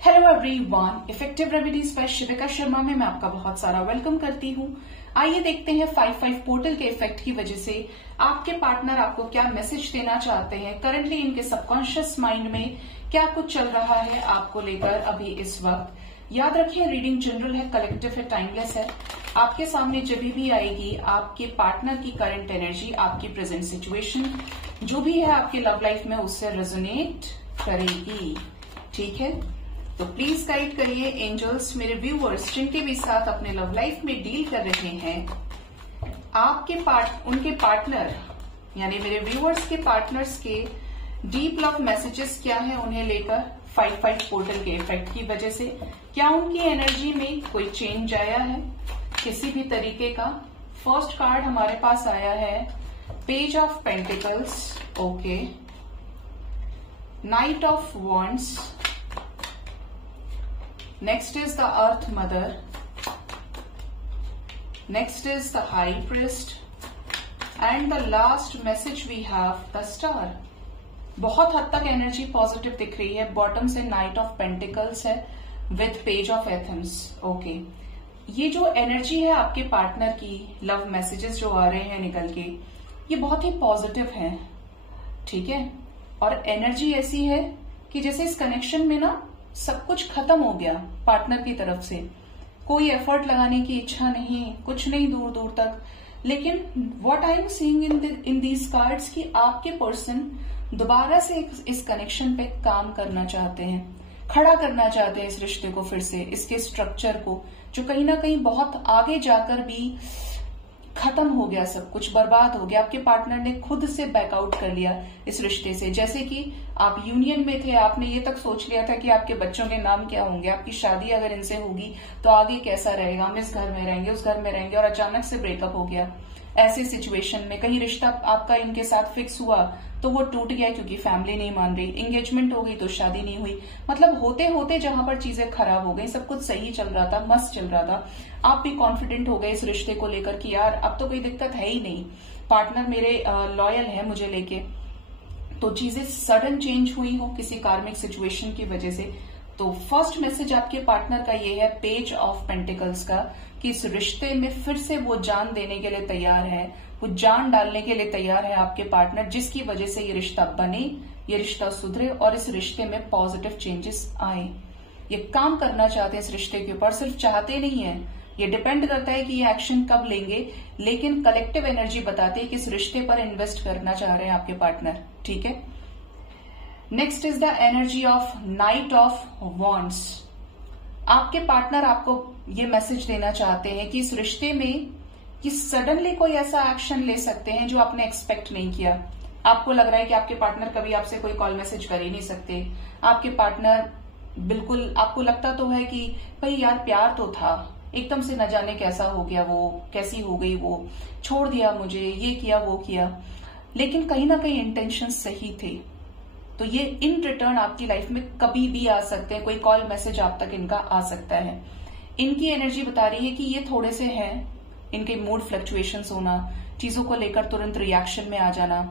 Hello everyone, effective remedies by Shivika Sharma में मैं आपका बहुत सारा वेलकम करती हूँ। आइए देखते हैं 5-5 पोर्टल के इफेक्ट की वजह से आपके पार्टनर आपको क्या मैसेज देना चाहते हैं। करंटली इनके सबकॉन्शियस माइंड में क्या कुछ चल रहा है आपको लेकर अभी इस वक्त। याद रखिए, रीडिंग जनरल है, कलेक्टिव है, टाइमलेस है। आपके सामने जब भी आएगी आपके पार्टनर की करंट एनर्जी, आपकी प्रेजेंट सिचुएशन जो भी है आपके लव लाइफ में उससे रेजोनेट करेगी। ठीक है, तो प्लीज गाइड करिए एंजल्स मेरे व्यूअर्स जिनके भी साथ अपने लव लाइफ में डील कर रहे हैं। आपके उनके पार्टनर यानी मेरे व्यूअर्स के पार्टनर्स के डीप लव मैसेजेस क्या है उन्हें लेकर 5-5 पोर्टल के इफेक्ट की वजह से। क्या उनकी एनर्जी में कोई चेंज आया है किसी भी तरीके का। फर्स्ट कार्ड हमारे पास आया है page of pentacles, okay, night of wands, next is the earth mother, next is the high priest and the last message we have the star। बहुत हद तक एनर्जी पॉजिटिव दिख रही है। बॉटम से नाइट ऑफ पेंटिकल्स है with page of एथम्स, okay. ये जो एनर्जी है आपके पार्टनर की, लव मैसेजेस जो आ रहे हैं निकल के, ये बहुत ही पॉजिटिव है। ठीक है, और एनर्जी ऐसी है कि जैसे इस कनेक्शन में ना सब कुछ खत्म हो गया पार्टनर की तरफ से, कोई एफर्ट लगाने की इच्छा नहीं, कुछ नहीं दूर दूर तक। लेकिन what I am seeing in these cards कि आपके पर्सन दोबारा से इस कनेक्शन पे काम करना चाहते हैं, खड़ा करना चाहते हैं इस रिश्ते को फिर से, इसके स्ट्रक्चर को जो कहीं ना कहीं बहुत आगे जाकर भी खत्म हो गया, सब कुछ बर्बाद हो गया। आपके पार्टनर ने खुद से बैकआउट कर लिया इस रिश्ते से। जैसे कि आप यूनियन में थे, आपने ये तक सोच लिया था कि आपके बच्चों के नाम क्या होंगे, आपकी शादी अगर इनसे होगी तो आगे कैसा रहेगा, हम इस घर में रहेंगे, उस घर में रहेंगे, और अचानक से ब्रेकअप हो गया। ऐसे सिचुएशन में कहीं रिश्ता आपका इनके साथ फिक्स हुआ तो वो टूट गया क्योंकि फैमिली नहीं मान रही, एंगेजमेंट हो गई तो शादी नहीं हुई। मतलब होते होते जहां पर चीजें खराब हो गई, सब कुछ सही चल रहा था, मस्त चल रहा था, आप भी कॉन्फिडेंट हो गए इस रिश्ते को लेकर कि यार अब तो कोई दिक्कत है ही नहीं, पार्टनर मेरे लॉयल है मुझे लेके। तो चीजें सडन चेंज हुई हो किसी कार्मिक सिचुएशन की वजह से। तो फर्स्ट मैसेज आपके पार्टनर का ये है पेज ऑफ पेंटिकल्स का कि इस रिश्ते में फिर से वो जान देने के लिए तैयार है, वो जान डालने के लिए तैयार है आपके पार्टनर, जिसकी वजह से ये रिश्ता बने, ये रिश्ता सुधरे और इस रिश्ते में पॉजिटिव चेंजेस आए। ये काम करना चाहते हैं इस रिश्ते के ऊपर, सिर्फ चाहते नहीं है, ये डिपेंड करता है कि ये एक्शन कब लेंगे। लेकिन कलेक्टिव एनर्जी बताती है कि इस रिश्ते पर इन्वेस्ट करना चाह रहे हैं आपके पार्टनर। ठीक है, next is the energy of night of wands. आपके पार्टनर आपको ये मैसेज देना चाहते हैं कि इस रिश्ते में कि सडनली कोई ऐसा एक्शन ले सकते हैं जो आपने एक्सपेक्ट नहीं किया। आपको लग रहा है कि आपके पार्टनर कभी आपसे कोई कॉल मैसेज कर ही नहीं सकते। आपके पार्टनर बिल्कुल, आपको लगता तो है कि भाई यार प्यार तो था, एकदम से न जाने कैसा हो गया, वो कैसी हो गई, वो छोड़ दिया मुझे, ये किया वो किया, लेकिन कहीं ना कहीं इंटेंशन सही थे। तो ये इन रिटर्न आपकी लाइफ में कभी भी आ सकते हैं, कोई कॉल मैसेज आप तक इनका आ सकता है। इनकी एनर्जी बता रही है कि ये थोड़े से हैं, इनके मूड फ्लक्चुएशंस होना, चीजों को लेकर तुरंत रिएक्शन में आ जाना,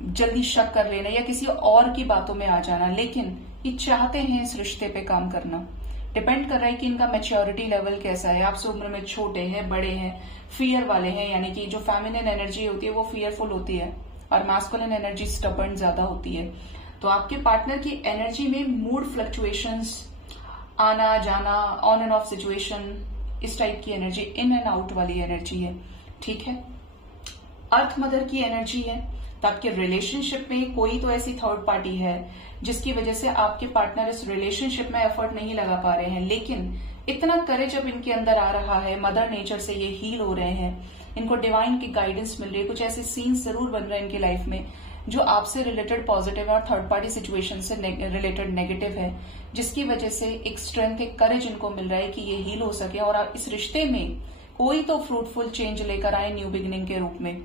जल्दी शक कर लेना या किसी और की बातों में आ जाना, लेकिन ये चाहते हैं इस रिश्ते पे काम करना। डिपेंड कर रहा है कि इनका मैच्योरिटी लेवल कैसा है, आपसे उम्र में छोटे हैं, बड़े हैं, फियर वाले हैं, यानी कि जो फेमिनिन एनर्जी होती है वो फियरफुल होती है और मैस्कुलिन एनर्जी स्टबर्न ज्यादा होती है। तो आपके पार्टनर की एनर्जी में मूड फ्लक्चुएशंस, आना जाना, ऑन एंड ऑफ सिचुएशन, इस टाइप की एनर्जी, इन एंड आउट वाली एनर्जी है। ठीक है, अर्थ मदर की एनर्जी है। तो आपके रिलेशनशिप में कोई तो ऐसी थर्ड पार्टी है जिसकी वजह से आपके पार्टनर इस रिलेशनशिप में एफर्ट नहीं लगा पा रहे हैं, लेकिन इतना करेज अब इनके अंदर आ रहा है, मदर नेचर से ये हील हो रहे हैं, इनको डिवाइन की गाइडेंस मिल रही है। कुछ ऐसे सीन्स जरूर बन रहे हैं इनकी लाइफ में जो आपसे रिलेटेड पॉजिटिव है और थर्ड पार्टी सिचुएशन से रिलेटेड नेगेटिव है, जिसकी वजह से एक स्ट्रेंथ, एक करेज इनको मिल रहा है कि ये हील हो सके और आप इस रिश्ते में कोई तो फ्रूटफुल चेंज लेकर आए न्यू बिगिनिंग के रूप में।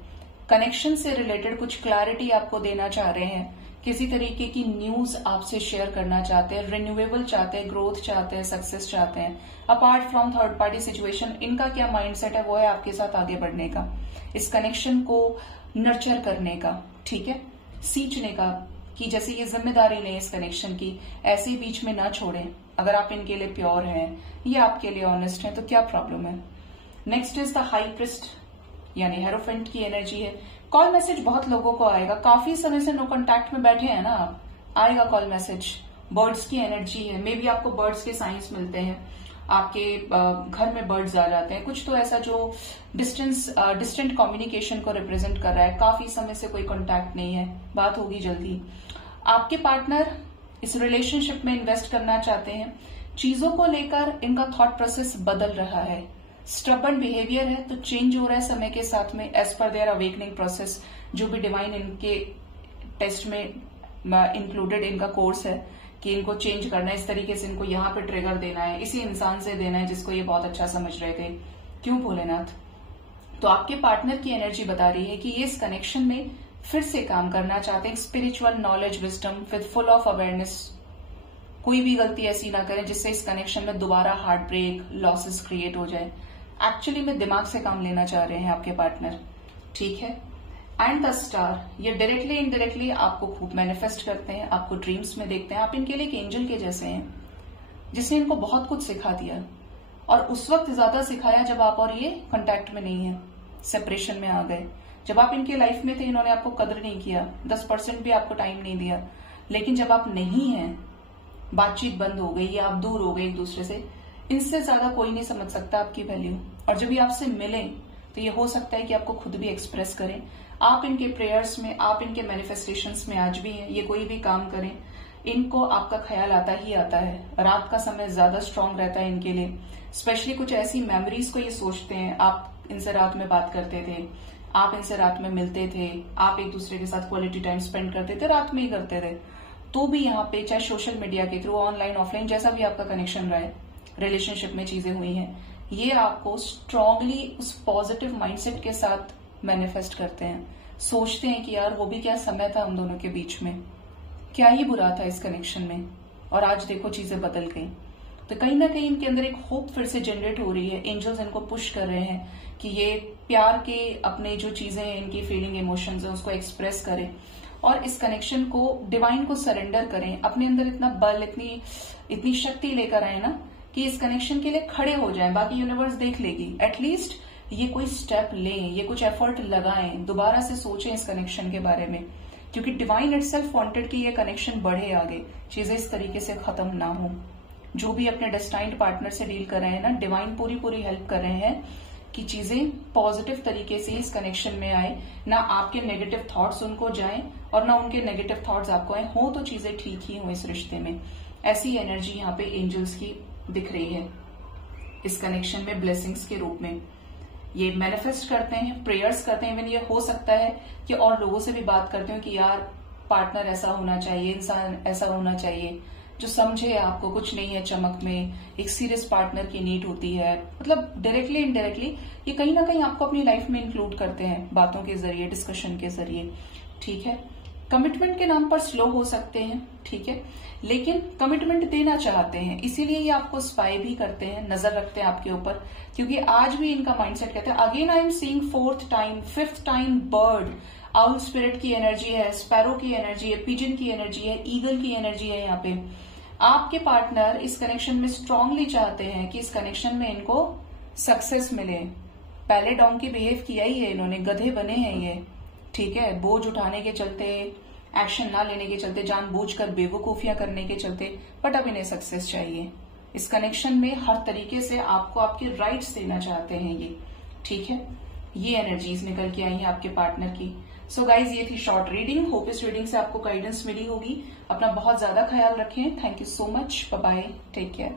कनेक्शन से रिलेटेड कुछ क्लैरिटी आपको देना चाह रहे हैं, किसी तरीके की न्यूज आपसे शेयर करना चाहते हैं, रिन्यूएबल चाहते हैं, ग्रोथ चाहते हैं, सक्सेस चाहते हैं। Apart from third party situation इनका क्या माइंडसेट है, वो है आपके साथ आगे बढ़ने का, इस कनेक्शन को नर्चर करने का, ठीक है, सींचने का, कि जैसे ये जिम्मेदारी लें इस कनेक्शन की, ऐसे ही बीच में ना छोड़ें। अगर आप इनके लिए प्योर हैं, ये आपके लिए ऑनेस्ट हैं, तो क्या प्रॉब्लम है। Next is the high priest यानी हेरोफेंट की एनर्जी है। कॉल मैसेज बहुत लोगों को आएगा, काफी समय से नो कांटेक्ट में बैठे हैं ना आप, आएगा कॉल मैसेज। बर्ड्स की एनर्जी है, मे बी आपको बर्ड्स के साइंस मिलते हैं, आपके घर में बर्ड्स आ जाते हैं, कुछ तो ऐसा जो डिस्टेंट कम्युनिकेशन को रिप्रेजेंट कर रहा है। काफी समय से कोई कांटेक्ट नहीं है, बात होगी जल्दी। आपके पार्टनर इस रिलेशनशिप में इन्वेस्ट करना चाहते हैं, चीजों को लेकर इनका थॉट प्रोसेस बदल रहा है, स्टबर्न बिहेवियर है, तो चेंज हो रहा है समय के साथ में as per there awakening process. जो भी डिवाइन इनके टेस्ट में इंक्लूडेड इनका कोर्स है कि इनको चेंज करना है, इस तरीके से इनको यहाँ पे ट्रिगर देना है, इसी इंसान से देना है जिसको ये बहुत अच्छा समझ रहे थे। क्यों भोलेनाथ। तो आपके पार्टनर की एनर्जी बता रही है कि ये इस कनेक्शन में फिर से काम करना चाहते हैं, spiritual knowledge wisdom with full of awareness. कोई भी गलती ऐसी ना करें जिससे इस कनेक्शन में दोबारा हार्ट ब्रेक, लॉसेस क्रिएट हो जाए। एक्चुअली में दिमाग से काम लेना चाह रहे हैं आपके पार्टनर, ठीक है। एंड द स्टार, ये डायरेक्टली इनडायरेक्टली आपको खूब मैनिफेस्ट करते हैं, आपको ड्रीम्स में देखते हैं। आप इनके लिए एक एंजल के जैसे हैं जिसने इनको बहुत कुछ सिखा दिया, और उस वक्त ज्यादा सिखाया जब आप और ये कांटेक्ट में नहीं है, सेपरेशन में आ गए। जब आप इनके लाइफ में थे इन्होंने आपको कदर नहीं किया, 10% भी आपको टाइम नहीं दिया। लेकिन जब आप नहीं हैं, बातचीत बंद हो गई या आप दूर हो गए एक दूसरे से, इनसे ज्यादा कोई नहीं समझ सकता आपकी वैल्यू। और जब ये आपसे मिले तो ये हो सकता है कि आपको खुद भी एक्सप्रेस करें। आप इनके प्रेयर्स में, आप इनके मैनिफेस्टेशंस में आज भी हैं। ये कोई भी काम करें इनको आपका ख्याल आता ही आता है। रात का समय ज्यादा स्ट्रांग रहता है इनके लिए, स्पेशली कुछ ऐसी मेमोरीज को ये सोचते हैं। आप इनसे रात में बात करते थे, आप इनसे रात में मिलते थे, आप एक दूसरे के साथ क्वालिटी टाइम स्पेंड करते थे, रात में ही करते थे। तो भी यहाँ पे चाहे सोशल मीडिया के थ्रू, ऑनलाइन ऑफलाइन, जैसा भी आपका कनेक्शन रहा है, रिलेशनशिप में चीजें हुई हैं, ये आपको स्ट्रांगली उस पॉजिटिव माइंडसेट के साथ मैनिफेस्ट करते हैं। सोचते हैं कि यार वो भी क्या समय था हम दोनों के बीच में, क्या ही बुरा था इस कनेक्शन में, और आज देखो चीजें बदल गई। तो कहीं ना कहीं इनके अंदर एक होप फिर से जनरेट हो रही है। एंजल्स इनको पुश कर रहे हैं कि ये प्यार के अपने जो चीजें हैं, इनकी फीलिंग, इमोशंस है, उसको एक्सप्रेस करें और इस कनेक्शन को डिवाइन को सरेंडर करें। अपने अंदर इतना बल, इतनी शक्ति लेकर आए ना कि इस कनेक्शन के लिए खड़े हो जाएं। बाकी यूनिवर्स देख लेगी। एटलीस्ट ये कोई स्टेप लें, ये कुछ एफर्ट लगाएं, दोबारा से सोचें इस कनेक्शन के बारे में, क्योंकि डिवाइन इटसेल्फ वांटेड कि ये कनेक्शन बढ़े आगे, चीजें इस तरीके से खत्म ना हो। जो भी अपने डेस्टाइन्ड पार्टनर से डील कर रहे हैं ना, डिवाइन पूरी हेल्प कर रहे हैं कि चीजें पॉजिटिव तरीके से इस कनेक्शन में आए, ना आपके नेगेटिव थॉट्स उनको जाएं और ना उनके नेगेटिव थॉट्स आपको आए। हो तो चीजें ठीक ही हो इस रिश्ते में। ऐसी एनर्जी यहाँ पे एंजल्स की दिख रही है इस कनेक्शन में, ब्लेसिंग्स के रूप में। ये मैनिफेस्ट करते हैं, प्रेयर्स करते हैं। इवन ये हो सकता है कि और लोगों से भी बात करते हो कि यार पार्टनर ऐसा होना चाहिए, इंसान ऐसा होना चाहिए जो समझे आपको, कुछ नहीं है चमक में, एक सीरियस पार्टनर की नीड होती है। मतलब डायरेक्टली इनडायरेक्टली ये कहीं ना कहीं आपको अपनी लाइफ में इंक्लूड करते हैं, बातों के जरिए, डिस्कशन के जरिए, ठीक है। कमिटमेंट के नाम पर स्लो हो सकते हैं, ठीक है, लेकिन कमिटमेंट देना चाहते हैं, इसीलिए ये आपको स्पाई भी करते हैं, नजर रखते हैं आपके ऊपर, क्योंकि आज भी इनका माइंडसेट कहता है। Again I am seeing 4th time, 5th time bird, owl spirit की एनर्जी है, स्पैरो की एनर्जी है, पिजन की एनर्जी है, ईगल की एनर्जी है। यहाँ पे आपके पार्टनर इस कनेक्शन में स्ट्रांगली चाहते हैं कि इस कनेक्शन में इनको सक्सेस मिले। पहले डोंकी बिहेव किया ही है इन्होंने, गधे बने हैं ये, ठीक है, बोझ उठाने के चलते, एक्शन ना लेने के चलते, जानबूझकर बेवकूफियां करने के चलते, बट अब इन्हें सक्सेस चाहिए। इस कनेक्शन में हर तरीके से आपको आपके राइट्स देना चाहते हैं ये, ठीक है। ये एनर्जीज निकल के आई हैं आपके पार्टनर की। सो गाइज, ये थी शॉर्ट रीडिंग। होप इस रीडिंग से आपको गाइडेंस मिली होगी। अपना बहुत ज्यादा ख्याल रखें। Thank you so much. Bye bye, take care.